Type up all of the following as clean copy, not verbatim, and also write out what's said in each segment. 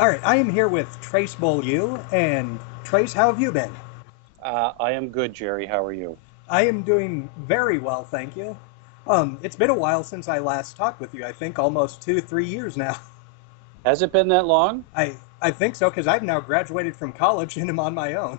All right, I am here with Trace Beaulieu, and Trace, how have you been? I am good, Jerry. How are you? I am doing very well, thank you. It's been a while since I last talked with you. I think almost 2, 3 years now. Has it been that long? I think so because I've now graduated from college and am on my own.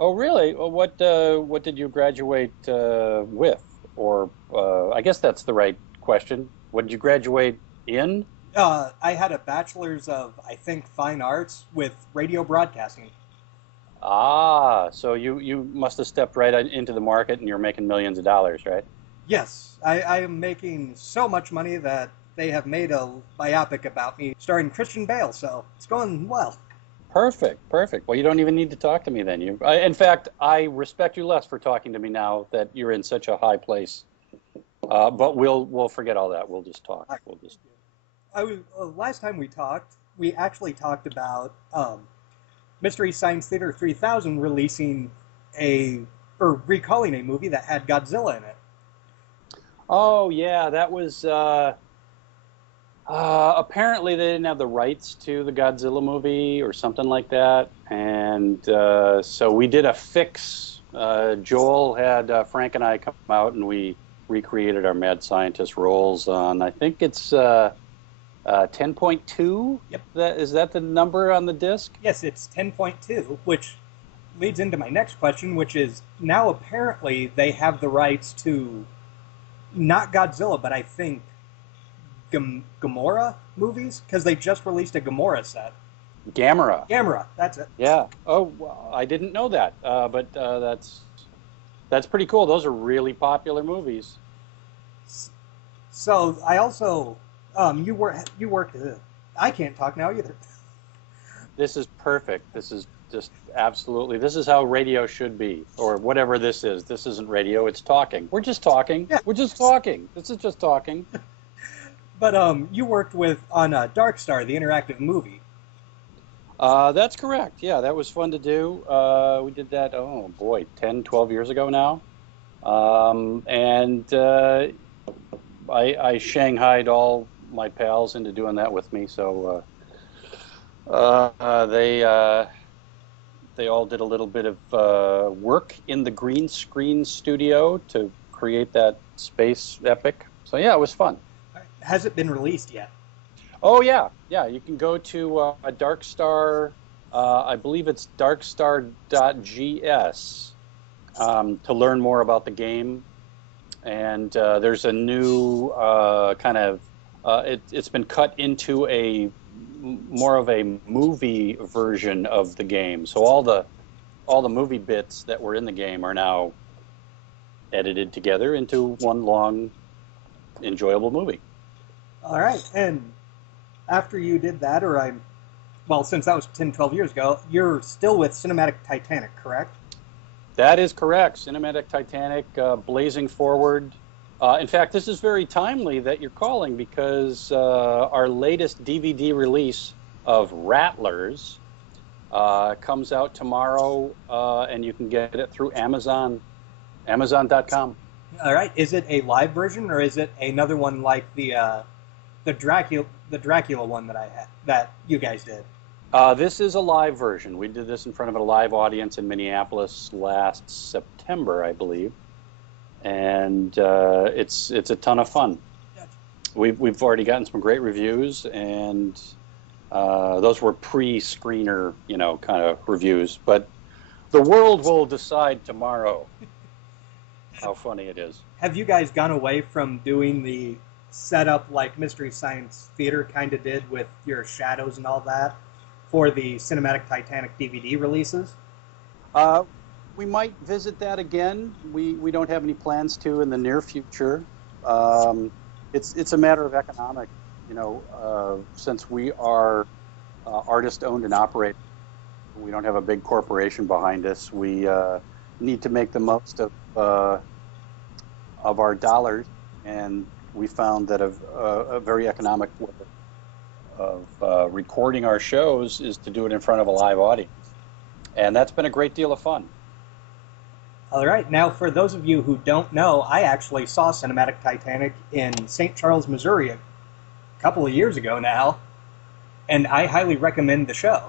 Oh, really? Well, what did you graduate with? Or I guess that's the right question. What did you graduate in? I had a bachelor's of, I think, fine arts with radio broadcasting. Ah, so you must have stepped right into the market and you're making millions of dollars, right? Yes, I am making so much money that they have made a biopic about me starring Christian Bale, so it's going well. Perfect, perfect. Well, you don't even need to talk to me then. In fact, I respect you less for talking to me now that you're in such a high place. But we'll forget all that. We'll just talk. We'll just. Last time we talked, we actually talked about Mystery Science Theater 3000 releasing or recalling a movie that had Godzilla in it. Oh yeah, that was. Apparently, they didn't have the rights to the Godzilla movie or something like that, and so we did a fix. Joel had Frank and I come out, and we recreated our mad scientist roles on. I think it's 10.2. Yep. Is that the number on the disc? Yes, it's 10.2, which leads into my next question, which is now apparently they have the rights to not Godzilla, but I think Gamora movies because they just released a Gamora set. Gamera. Gamera, that's it. Yeah. Oh, well, I didn't know that, but that's pretty cool. Those are really popular movies. So I also you worked. I can't talk now either. This is perfect. This is just absolutely. This is how radio should be, or whatever this is. This isn't radio. It's talking. We're just talking. Yeah. We're just talking. This is just talking. But you worked on Dark Star, the interactive movie. That's correct. Yeah, that was fun to do. We did that, oh boy, 10, 12 years ago now. And I shanghaied all my pals into doing that with me. So they all did a little bit of work in the green screen studio to create that space epic. So yeah, it was fun. Has it been released yet? Oh yeah, yeah. You can go to a Darkstar. I believe it's darkstar.gs to learn more about the game. And there's a new kind of. It's been cut into more of a movie version of the game. So all the movie bits that were in the game are now edited together into one long, enjoyable movie. All right, and after you did that, since that was 10, 12 years ago, you're still with Cinematic Titanic, correct? That is correct. Cinematic Titanic, blazing forward. In fact, this is very timely that you're calling because our latest DVD release of Rattlers comes out tomorrow, and you can get it through Amazon, Amazon.com. All right, is it a live version or is it another one like the Dracula one that you guys did? This is a live version. We did this in front of a live audience in Minneapolis last September, I believe, and it's a ton of fun. We've already gotten some great reviews, and those were pre-screener, kind of reviews. But the world will decide tomorrow how funny it is. Have you guys gone away from doing the setup like Mystery Science Theater kind of did with your shadows and all that for the Cinematic Titanic DVD releases? We might visit that again. We don't have any plans to in the near future. It's a matter of economic, since we are artist owned and operated. We don't have a big corporation behind us. We need to make the most of our dollars, and we found that a very economic way of recording our shows is to do it in front of a live audience. And that's been a great deal of fun. All right. Now, for those of you who don't know, I actually saw Cinematic Titanic in St. Charles, Missouri a couple of years ago now. and I highly recommend the show.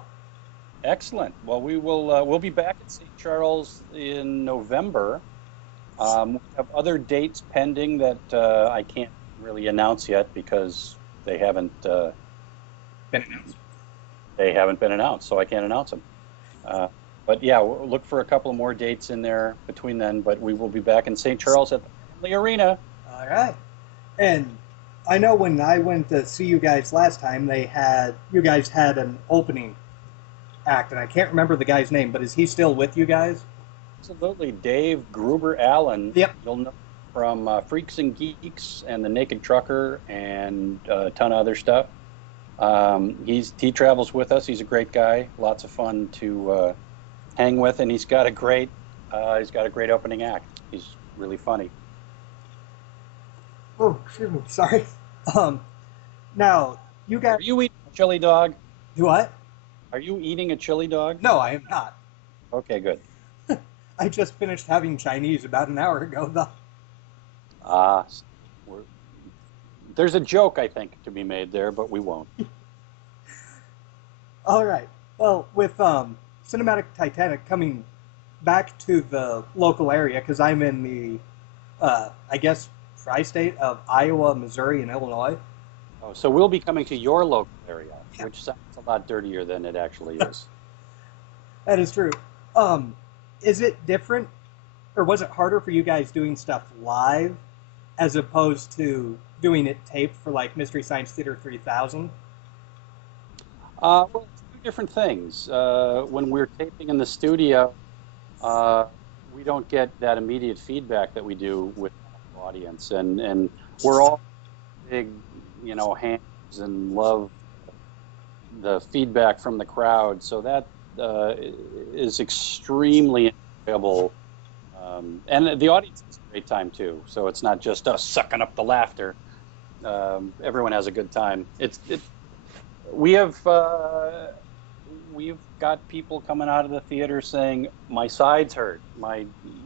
Excellent. Well, we'll be back at St. Charles in November. We have other dates pending that I can't really announce yet because they haven't Been announced. been announced, so I can't announce them. Uh, but yeah, we'll look for a couple more dates in there between then. But we will be back in St. Charles at the Family Arena. All right. And I know when I went to see you guys last time, you guys had an opening act, and I can't remember the guy's name, but is he still with you guys? Absolutely, Dave Gruber Allen. Yep. You'll know from Freaks and Geeks and The Naked Trucker and a ton of other stuff. He travels with us. He's a great guy. Lots of fun to hang with, and he's got a great opening act. He's really funny. Oh, excuse me. Sorry. Um, Now, you guys. Are you eating a chili dog? Do what? Are you eating a chili dog? No, I am not. Okay, good. I just finished having Chinese about an hour ago, though. Ah, there's a joke I think to be made there, but we won't. All right. Well, with Cinematic Titanic coming back to the local area, because I'm in I guess, tri-state of Iowa, Missouri, and Illinois. Oh, so we'll be coming to your local area, Yeah. which sounds a lot dirtier than it actually is. That is true. Is it different, or was it harder for you guys doing stuff live as opposed to doing it taped for like Mystery Science Theater 3000? Well, it's two different things. When we're taping in the studio, we don't get that immediate feedback that we do with the audience, and we're all big, hands and love the feedback from the crowd. So that is extremely enjoyable, and the audience has a great time too. So it's not just us sucking up the laughter. Everyone has a good time. We've got people coming out of the theater saying, "My sides hurt, my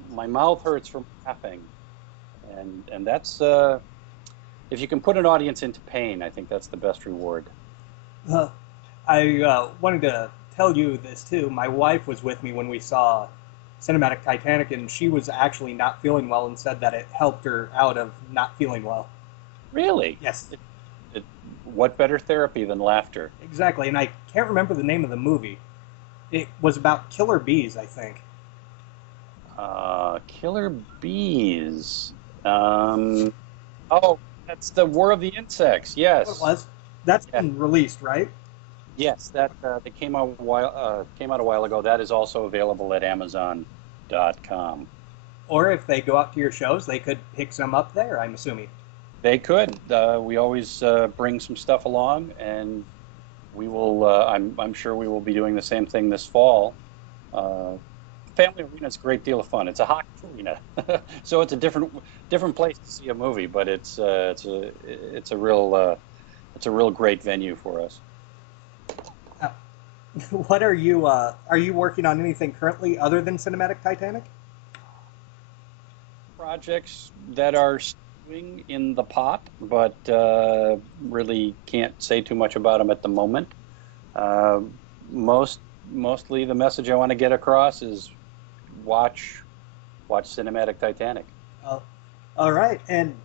mouth hurts from laughing," and that's if you can put an audience into pain, I think that's the best reward. Uh, I wanted to tell you this too. My wife was with me when we saw Cinematic Titanic, and she was actually not feeling well and said that it helped her out of not feeling well. Really? Yes, What better therapy than laughter? exactly. And I can't remember the name of the movie. It was about killer bees, I think. Killer bees. Oh, that's the War of the Insects. What it Yes. was. That's Yeah. been released, right? Yes, that came out a while ago. That is also available at Amazon.com. Or if they go out to your shows, they could pick some up there, I'm assuming. They could. We always bring some stuff along, and we will. I'm sure we will be doing the same thing this fall. Family Arena is a great deal of fun. It's a hockey arena, so it's a different place to see a movie, but it's a real great venue for us. Uh, What are you working on anything currently other than Cinematic Titanic? Projects that are stewing in the pot, but really can't say too much about them at the moment. Uh, mostly the message I want to get across is watch Cinematic Titanic. Uh, all right. And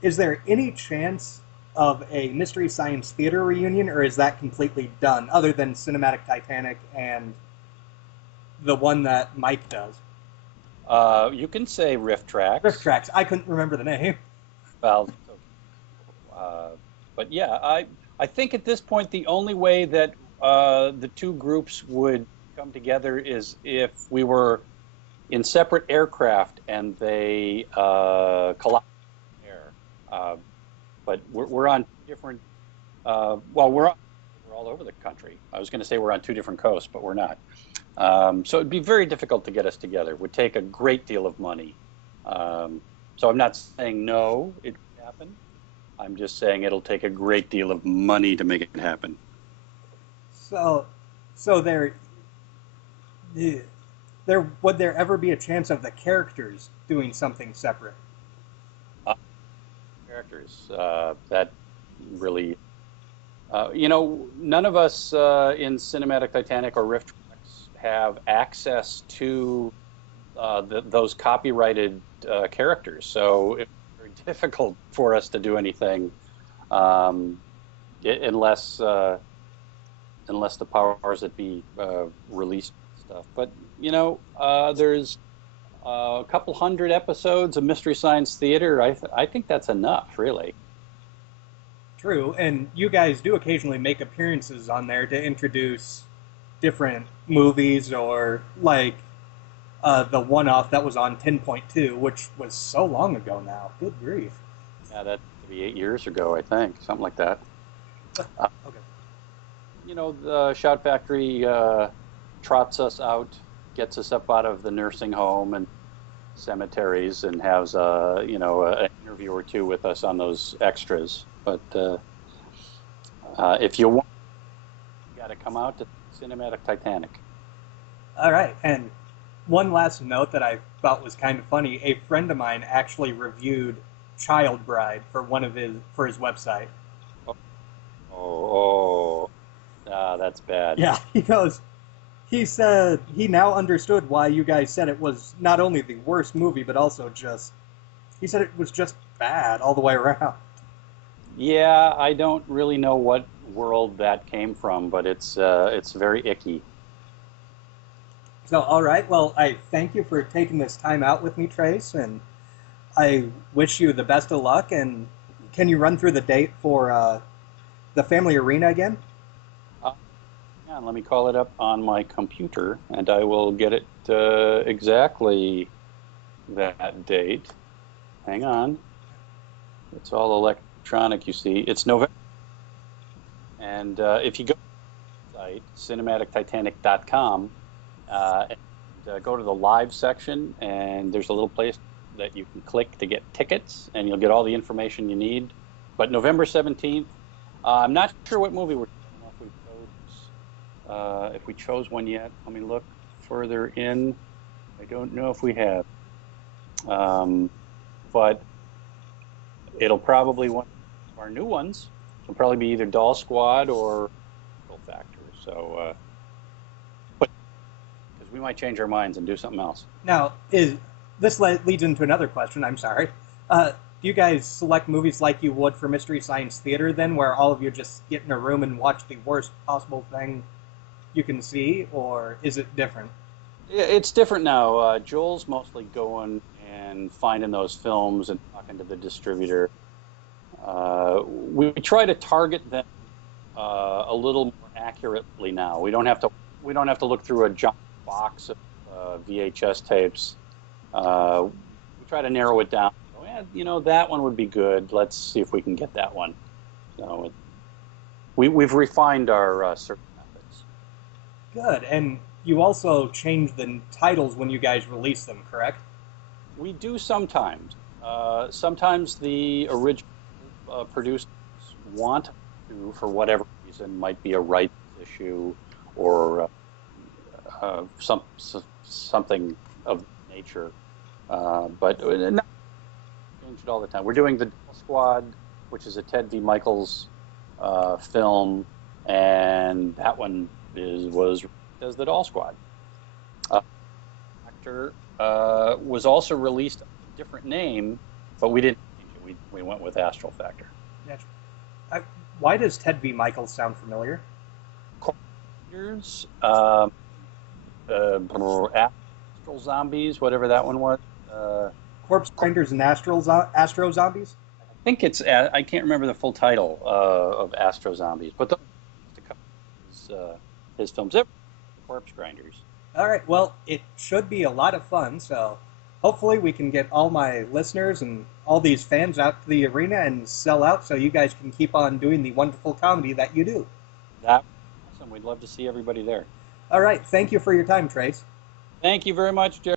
is there any chance of a Mystery Science Theater reunion, or is that completely done, other than Cinematic Titanic and the one that Mike does? You can say riff tracks. Rift Tracks. I couldn't remember the name. Well, but yeah, I think at this point the only way that the two groups would come together is if we were in separate aircraft and they collide in the air. But we're on different. We're all over the country. I was going to say we're on two different coasts, but we're not. So it'd be very difficult to get us together. It would take a great deal of money. So I'm not saying no, it could happen. I'm just saying it'll take a great deal of money to make it happen. So, there would there ever be a chance of the characters doing something separate? Characters that really None of us in Cinematic Titanic or Rift Tracks have access to those copyrighted characters, so it's very difficult for us to do anything um, unless the powers that be release stuff. But there's a couple hundred episodes of Mystery Science Theater. I think that's enough, really. True, and you guys do occasionally make appearances on there to introduce different movies, or like the one-off that was on 10.2, which was so long ago now. Good grief. Yeah, that maybe 8 years ago, I think, something like that. Uh, Okay. the Shout Factory trots us out, gets us up out of the nursing home and cemeteries, and has an interview or two with us on those extras. But if you want, you got to come out to Cinematic Titanic. All right, and one last note that I thought was kind of funny: a friend of mine actually reviewed Child Bride for his website. That's bad. Yeah, he said he now understood why you guys said it was not only the worst movie, but also he said it was just bad all the way around. Yeah, I don't really know what world that came from, but it's very icky. So, all right, well, I thank you for taking this time out with me, Trace, and I wish you the best of luck. And can you run through the date for the Family Arena again? Yeah, let me call it up on my computer, and I will get it exactly that date. Hang on. It's all electronic, you see. It's November. And if you go to the site, cinematictitanic.com, and go to the live section, and there's a little place that you can click to get tickets, and you'll get all the information you need. But November 17th, I'm not sure what movie we're doing. If we chose one yet. Let me look further in. I don't know if we have. But it'll probably one of our new ones. It'll probably be either Doll Squad or Factor. So, because we might change our minds and do something else. Now, this leads into another question. I'm sorry. Do you guys select movies like you would for Mystery Science Theater, then, where all of you just get in a room and watch the worst possible thing you can see, or is it different? It's different now. Joel's mostly going and finding those films and talking to the distributor. We try to target them a little more accurately now. We don't have to look through a giant box of VHS tapes. We try to narrow it down. That one would be good. Let's see if we can get that one. So we've refined our search methods. Good. And you also change the titles when you guys release them, correct? We do sometimes. Sometimes the original producers want to, for whatever reason, might be a rights issue or something of nature. But not change it all the time. We're doing the Doll Squad, which is a Ted V. Michaels film, and that one was as the Doll Squad. Dr. Was also released a different name, but we didn't change it. We went with Astral Factor. Gotcha. Why does Ted V. Michaels sound familiar? Astral Zombies, whatever that one was. Corpse Grinders and Astro Zombies? I think it's, I can't remember the full title of Astro Zombies, but his films, Corpse Grinders. All right, well, it should be a lot of fun, so hopefully we can get all my listeners and all these fans out to the arena and sell out so you guys can keep on doing the wonderful comedy that you do. That's awesome. We'd love to see everybody there. All right, thank you for your time, Trace. Thank you very much, Jerry.